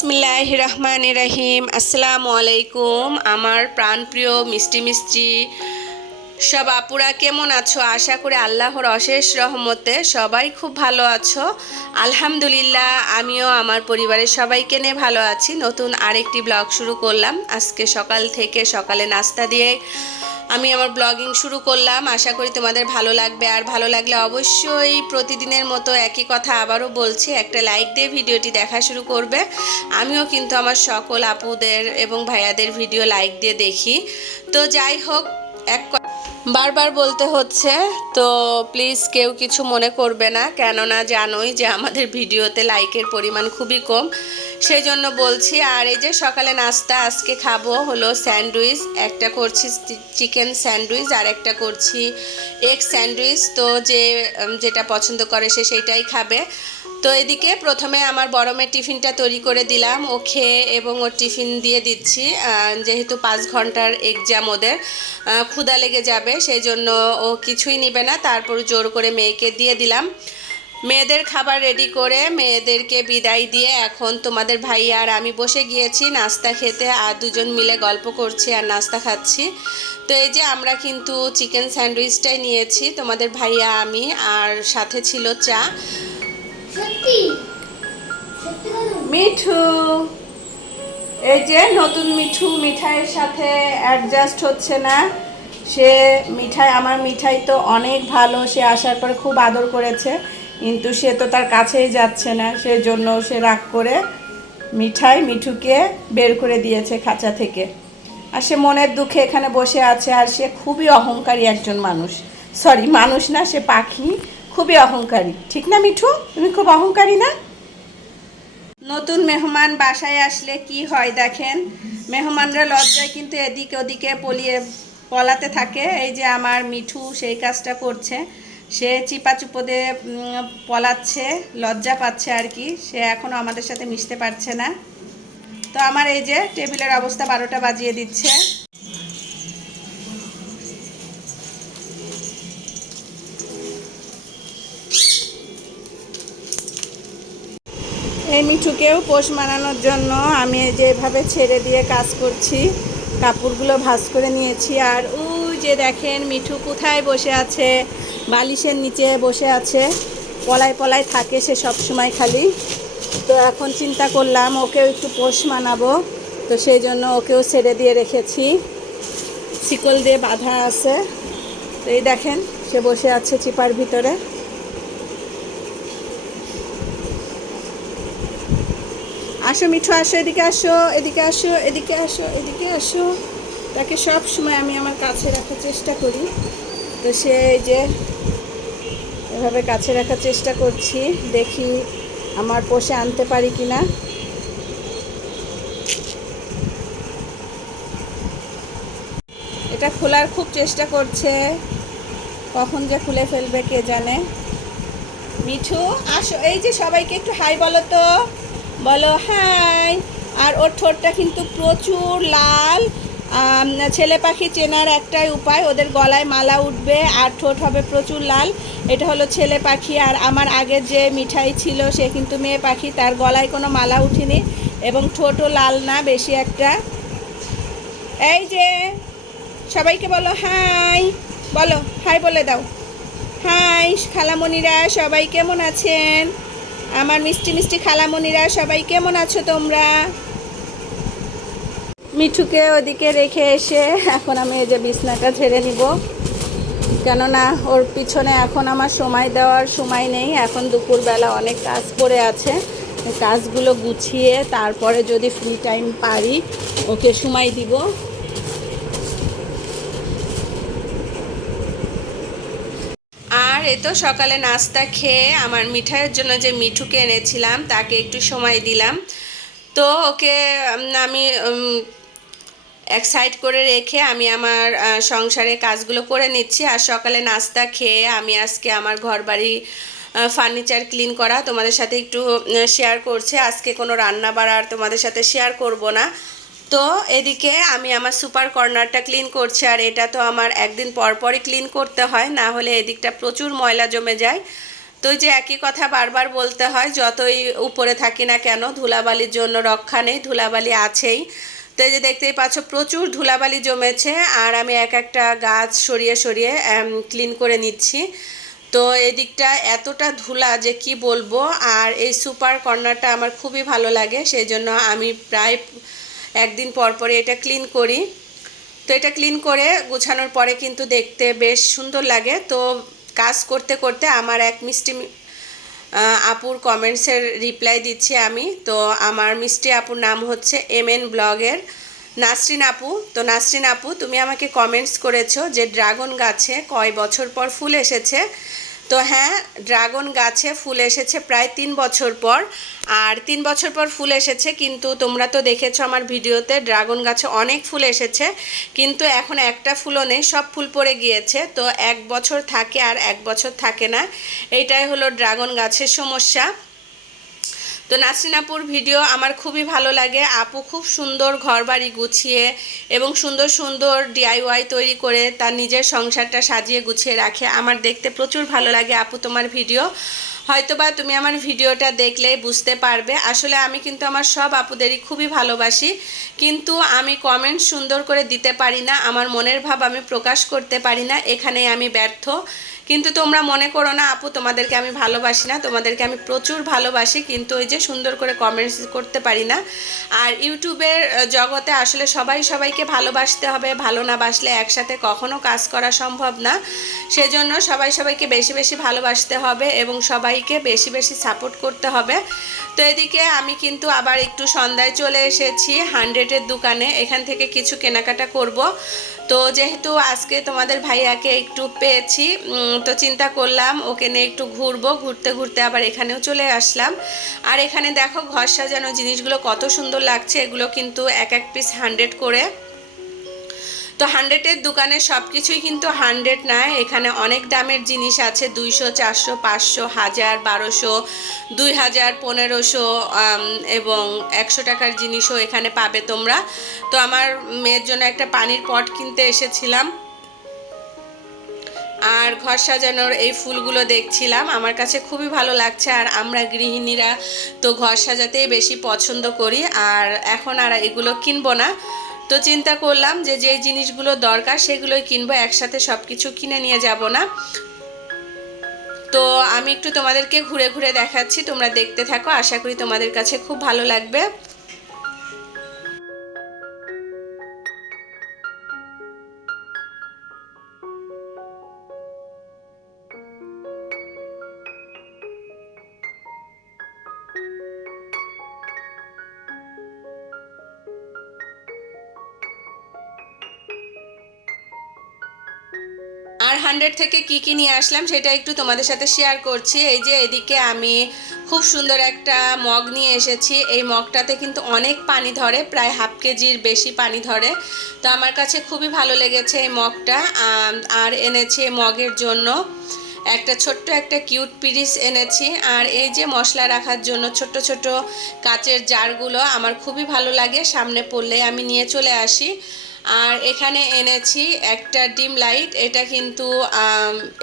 বিসমিল্লাহ রহমান রহিম। আসসালামু আলাইকুম আমার প্রাণপ্রিয় মিষ্টি মিষ্টি সব আপুরা কেমন আছো? আশা করি আল্লাহর অশেষ রহমতে সবাই খুব ভালো আছো। আলহামদুলিল্লাহ, আমিও আমার পরিবারের সবাইকে নিয়ে ভালো আছি। নতুন আরেকটি ব্লগ শুরু করলাম। আজকে সকাল থেকে সকালে নাস্তা দিয়ে আমি আমার ব্লগিং শুরু করলাম। আশা করি তোমাদের ভালো লাগবে। আর ভালো লাগলে অবশ্যই প্রতিদিনের মতো একই কথা আবারও বলছি, একটা লাইক দিয়ে ভিডিওটি দেখা শুরু করবে। আমিও কিন্তু আমার সকল আপুদের এবং ভাইয়াদের ভিডিও লাইক দিয়ে দেখি। তো যাই হোক, এক বারবার বলতে হচ্ছে, তো প্লিজ কেউ কিছু মনে করবে না। কেননা জানোই যে আমাদের ভিডিওতে লাইকের পরিমাণ খুবই কম। সেই জন্য বলছি, আর এই যে সকালে নাস্তা, আজকে খাব হলো স্যান্ডউইচ। একটা করছি চিকেন স্যান্ডউইচ আর একটা করছি এগ স্যান্ডউইচ। তো যে যেটা পছন্দ করে সে সেইটাই খাবে। তো এদিকে প্রথমে আমার বড় মেয়ের টিফিনটা তৈরি করে দিলাম। ও খেয়ে এবং ওর টিফিন দিয়ে দিচ্ছি। যেহেতু পাঁচ ঘণ্টার এক্সাম ওদের ক্ষুধা লেগে যাবে সেই জন্য ও কিছুই নিবে না। তারপর জোর করে মেয়েকে দিয়ে দিলাম। মেয়েদের খাবার রেডি করে মেয়েদেরকে বিদায় দিয়ে এখন তোমাদের ভাই আর আমি বসে গিয়েছি নাস্তা খেতে আর দুজন মিলে গল্প করছি আর নাস্তা খাচ্ছি। তো এই যে আমরা কিন্তু চিকেন স্যান্ডউইচটাই নিয়েছি তোমাদের ভাইয়া আমি আর সাথে ছিল চা। মিঠু এই যে নতুন মিঠু মিঠাইয়ের সাথে অ্যাডজাস্ট হচ্ছে না। সে মিঠাই আমার মিঠাই তো অনেক ভালো সে আসার পরে খুব আদর করেছে। কিন্তু সে তো তার কাছেই যাচ্ছে না। সেজন্য সে রাগ করে মিঠাই মিঠুকে বের করে দিয়েছে খাঁচা থেকে। আর সে মনের দুঃখে এখানে বসে আছে আর সে খুবই অহংকারী একজন মানুষ। সরি মানুষ না, সে পাখি। খুবই অহংকারী। ঠিক না, মিঠু? তুমি খুব অহংকারী না? নতুন মেহমান বাসায় আসলে কি হয় দেখেন? মেহমানরা লজ্জায় কিন্তু এদিকে ওদিকে পলিয়ে পলাতে থাকে। এই যে আমার মিঠু, সেই কাজটা করছে। সে চিপা চুপোদে পলাচ্ছে, লজ্জা পাচ্ছে আর কি। সে এখনও আমাদের সাথে মিশতে পারছে না। তো আমার এই যে টেবিলের অবস্থা বারোটা বাজিয়ে দিচ্ছে। এই মিঠুকেও পোষ মানানোর জন্য আমি যেভাবে ছেড়ে দিয়ে কাজ করছি। কাপড়গুলো ভাঁজ করে নিয়েছি আর ওই যে দেখেন, মিঠু কোথায় বসে আছে? বালিশের নিচে বসে আছে। পলায় পলায় থাকে সে সব সময় খালি। তো এখন চিন্তা করলাম, ওকেও একটু পোষ মানাবো। তো সেই জন্য ওকেও ছেড়ে দিয়ে রেখেছি। শিকল দিয়ে বাঁধা আছে। তো এই দেখেন, সে বসে আছে চিপার ভিতরে। আসো মিঠু, আসো, এদিকে আসো এদিকে আসো এদিকে আসো এদিকে আসো। তাকে সব সময় আমি আমার কাছে রাখার চেষ্টা করি। তো সে যে এভাবে কাছে রাখার চেষ্টা করছি, দেখি আমার পোষে আনতে পারি কি না এটা খোলার খুব চেষ্টা করছে। কখন যে খুলে ফেলবে কে জানে। মিঠু, আসো। এই যে সবাইকে একটু হাই বলো তো। বলো হাই। আর ওর ঠোঁটটা কিন্তু প্রচুর লাল। ছেলে পাখি চেনার একটাই উপায়, ওদের গলায় মালা উঠবে, আর ঠোঁট হবে প্রচুর লাল। এটা হলো ছেলে পাখি, আর আমার আগের যে মিঠাই ছিল, সে কিন্তু মেয়ে পাখি, তার গলায় কোনো মালা উঠেনি, এবং ঠোঁটও লাল না, বেশি একটা। এই যে, সবাইকে বলো হাই বলো, হাই বলে দাও। হাই, খালামণিরা, সবাই কেমন আছেন? আমার মিষ্টি মিষ্টি খালামণিরা, সবাই কেমন আছো তোমরা? মিঠুকে ওদিকে রেখে এসে এখন আমি এই যে বিছনাটা ছেড়ে নিব। কেননা ওর পিছনে এখন আমার সময় দেওয়ার সময় নেই। এখন দুপুরবেলা অনেক কাজ পড়ে আছে। কাজগুলো গুছিয়ে তারপরে যদি ফ্রি টাইম পারি, ওকে সময় দিব। আর এ তো সকালে নাস্তা খেয়ে আমার মিঠাইয়ের জন্য যে মিঠুকে এনেছিলাম, তাকে একটু সময় দিলাম। তো ওকে আমি এক সাইড করে রেখে আমি আমার সংসারে কাজগুলো করে নিচ্ছি। আর সকালে নাস্তা খেয়ে আমি আজকে আমার ঘর বাড়ি ফার্নিচার ক্লিন করা তোমাদের সাথে একটু শেয়ার করছে। আজকে কোনো রান্না বাড়ার তোমাদের সাথে শেয়ার করব না। তো এদিকে আমি আমার সুপার কর্নারটা ক্লিন করছি। আর এটা তো আমার একদিন পরপরই ক্লিন করতে হয়, না হলে এদিকটা প্রচুর ময়লা জমে যায়। তো যে একই কথা বারবার বলতে হয়, যতই উপরে থাকি না কেন, ধুলাবালির জন্য রক্ষা নেই, ধুলাবালি আছেই। তো এই যে দেখতেই পাচ্ছ, প্রচুর ধুলাবালি জমেছে আর আমি এক একটা গাছ সরিয়ে সরিয়ে ক্লিন করে নিচ্ছি। তো এদিকটা এতটা ধুলা যে কি বলব, আর এই সুপার কর্নারটা আমার খুবই ভালো লাগে, সেই জন্য আমি প্রায় একদিন পর পরে এটা ক্লিন করি। তো এটা ক্লিন করে গোছানোর পরে কিন্তু দেখতে বেশ সুন্দর লাগে। তো কাজ করতে করতে আমার এক মিষ্টি আপুর কমেন্টসের রিপ্লাই দিচ্ছি আমি। তো আমার মিষ্টি আপুর নাম হচ্ছে এম এন ব্লগের নাসরিন আপু, তো নাসরিন আপু, তুমি আমাকে কমেন্টস করেছ যে ড্রাগন গাছে কয় বছর পর ফুল এসেছে? তো হ্যাঁ ড্রাগন গাছে ফুল এসেছে প্রায় তিন বছর পর। আর তিন বছর পর ফুল এসেছে, কিন্তু তোমরা তো দেখেছ আমার ভিডিওতে ড্রাগন গাছে অনেক ফুল এসেছে, কিন্তু এখন একটা ফুলও নেই, সব ফুল পড়ে গিয়েছে। তো এক বছর থাকে আর এক বছর থাকে না। এইটাই হলো ড্রাগন গাছের সমস্যা। তো নাসরিন আপুর ভিডিও আমার খুবই ভালো লাগে। আপু খুব সুন্দর ঘরবাড়ি গুছিয়ে এবং সুন্দর সুন্দর ডিআইওয়াই তৈরি করে তার নিজের সংসারটা সাজিয়ে গুছিয়ে রাখে। আমার দেখতে প্রচুর ভালো লাগে আপু তোমার ভিডিও। হয়তোবা তুমি আমার ভিডিওটা দেখলে বুঝতে পারবে। আসলে আমি কিন্তু আমার সব আপুদেরই খুবই ভালোবাসি। কিন্তু আমি কমেন্ট সুন্দর করে দিতে পারি না। আমার মনের ভাব আমি প্রকাশ করতে পারি না। এখানেই আমি ব্যর্থ। কিন্তু তোমরা মনে করো না, আপু, তোমাদেরকে আমি ভালোবাসি না, তোমাদেরকে আমি প্রচুর ভালোবাসি, কিন্তু ওই যে সুন্দর করে কমেন্টস করতে পারি না। আর ইউটিউবের জগতে আসলে সবাই সবাইকে ভালোবাসতে হবে, ভালো না বাসলে একসাথে কখনো কাজ করা সম্ভব না। সেজন্য সবাই সবাইকে বেশি বেশি ভালোবাসতে হবে এবং সবাইকে বেশি বেশি সাপোর্ট করতে হবে। তো এদিকে আমি কিন্তু আবার একটু সন্ধ্যায় চলে এসেছি হান্ড্রেডের দোকানে। এখান থেকে কিছু কেনাকাটা করব। তো যেহেতু আজকে তোমাদের ভাইয়াকে একটু পেয়েছি তো চিন্তা করলাম ওকে নিয়ে একটু ঘুরবো। ঘুরতে ঘুরতে আবার এখানেও চলে আসলাম। আর এখানে দেখো ঘর সাজানো জিনিসগুলো কত সুন্দর লাগছে। এগুলো কিন্তু এক এক পিস হান্ড্রেড করে। তো হান্ড্রেডের দোকানে সব কিছুই কিন্তু হান্ড্রেড নয়। এখানে অনেক দামের জিনিস আছে, দুইশো, চারশো, পাঁচশো, হাজার, বারোশো, দুই হাজার, পনেরোশো এবং একশো টাকার জিনিসও এখানে পাবে তোমরা। তো আমার মেয়ের জন্য একটা পানির পট কিনতে এসেছিলাম। আর ঘর সাজানোর এই ফুলগুলো দেখছিলাম। আমার কাছে খুবই ভালো লাগছে। আর আমরা গৃহিণীরা তো ঘর সাজাতেই বেশি পছন্দ করি। আর এখন আর এগুলো কিনবো না। তো চিন্তা করলাম যে যেই জিনিসগুলো দরকার সেগুলোই কিনবো, একসাথে সব কিছু কিনে নিয়ে যাব না। তো আমি একটু তোমাদেরকে ঘুরে ঘুরে দেখাচ্ছি, তোমরা দেখতে থাকো, আশা করি তোমাদের কাছে খুব ভালো লাগবে। হান্ড্রেড থেকে কি কি নিয়ে আসলাম সেটা একটু তোমাদের সাথে শেয়ার করছি। এই যে এদিকে আমি খুব সুন্দর একটা মগ নিয়ে এসেছি। এই মগটাতে কিন্তু অনেক পানি ধরে, প্রায় হাফ কেজির বেশি পানি ধরে। তো আমার কাছে খুবই ভালো লেগেছে এই মগটা। আর এনেছি মগের জন্য একটা ছোট্ট একটা কিউট পিরিস এনেছি। আর এই যে মশলা রাখার জন্য ছোট ছোট কাচের জারগুলো আমার খুবই ভালো লাগে। সামনে পড়লে আমি নিয়ে চলে আসি। আর এখানে এনেছি একটা ডিম লাইট, এটা কিন্তু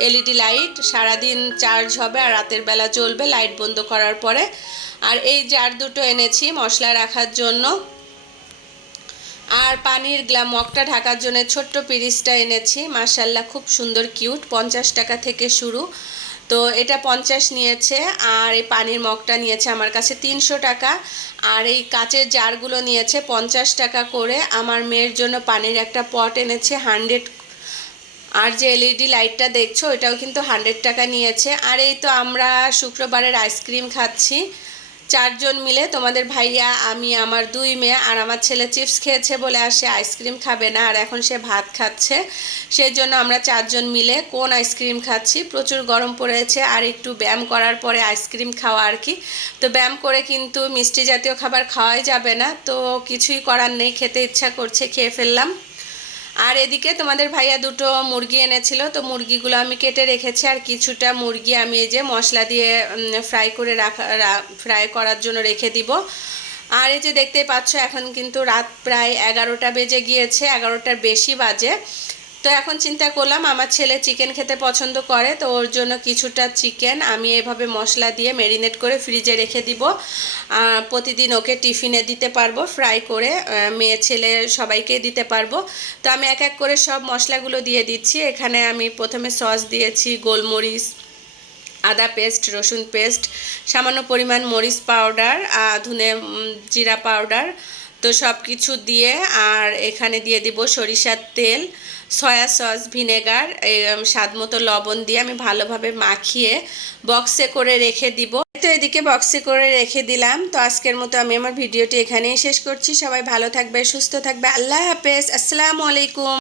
এলইডি লাইট। সারাদিন চার্জ হবে আর রাতের বেলা চলবে লাইট বন্ধ করার পরে। আর এই জার দুটো এনেছি মশলা রাখার জন্য। আর পানির গ্লা, মগটা ঢাকার জন্য ছোট্ট পিরিসটা এনেছি। মার্শাল্লাহ খুব সুন্দর কিউট। পঞ্চাশ টাকা থেকে শুরু। তো এটা পঞ্চাশ নিয়েছে, আর এই পানির মগটা নিয়েছে আমার কাছে তিনশো টাকা, আর এই কাচের জারগুলো নিয়েছে পঞ্চাশ টাকা করে। আমার মেয়ের জন্য পানির একটা পট এনেছে হান্ড্রেড, আর যে এলইডি লাইটটা দেখছ এটাও কিন্তু হান্ড্রেড টাকা নিয়েছে। আর এই তো আমরা শুক্রবারের আইসক্রিম খাচ্ছি। চারজন মিলে তোমাদের ভাইয়া, আমি, আমার দুই মেয়ে আর আমার ছেলে চিপস খেয়েছে বলে আর সে আইসক্রিম খাবে না। আর এখন সে ভাত খাচ্ছে। সেই জন্য আমরা চারজন মিলে কোন আইসক্রিম খাচ্ছি? প্রচুর গরম পড়েছে আর একটু ব্যায়াম করার পরে আইসক্রিম খাওয়া আর কি। তো ব্যায়াম করে কিন্তু মিষ্টি জাতীয় খাবার খাওয়াই যাবে না। তো কিছুই করার নেই, খেতে ইচ্ছা করছে, খেয়ে ফেললাম। আর এদিকে তোমাদের ভাইয়া দুটো মুরগি এনেছিল, তো মুরগিগুলো আমি কেটে রেখেছি, আর কিছুটা মুরগি আমি এই যে মশলা দিয়ে ফ্রাই করে রাখা ফ্রাই করার জন্য রেখে দিব। আর এই যে দেখতে পাচ্ছ, এখন কিন্তু রাত প্রায় এগারোটা বেজে গিয়েছে, এগারোটার বেশি বাজে। তো এখন চিন্তা করলাম, আমার ছেলে চিকেন খেতে পছন্দ করে, তো ওর জন্য কিছুটা চিকেন আমি এভাবে মশলা দিয়ে ম্যারিনেট করে ফ্রিজে রেখে দিব। প্রতিদিন ওকে টিফিনে দিতে পারব ফ্রাই করে মেয়ে ছেলে সবাইকে দিতে পারব। তো আমি এক এক করে সব মশলাগুলো দিয়ে দিচ্ছি। এখানে আমি প্রথমে সস দিয়েছি গোলমরিচ, আদা পেস্ট রসুন পেস্ট সামান্য পরিমাণ মরিচ পাউডার ধনে জিরা পাউডার তো সব কিছু দিয়ে আর এখানে দিয়ে দিব সরিষার তেল, সয়া সস, ভিনেগার স্বাদ মতো লবণ দিয়ে আমি ভালোভাবে মাখিয়ে বক্সে করে রেখে দিব। তো এদিকে বক্সে করে রেখে দিলাম। তো আজকের মতো আমি আমার ভিডিওটি এখানেই শেষ করছি। সবাই ভালো থাকবে, সুস্থ থাকবে। আল্লাহ হাফেজ। আসসালামু আলাইকুম।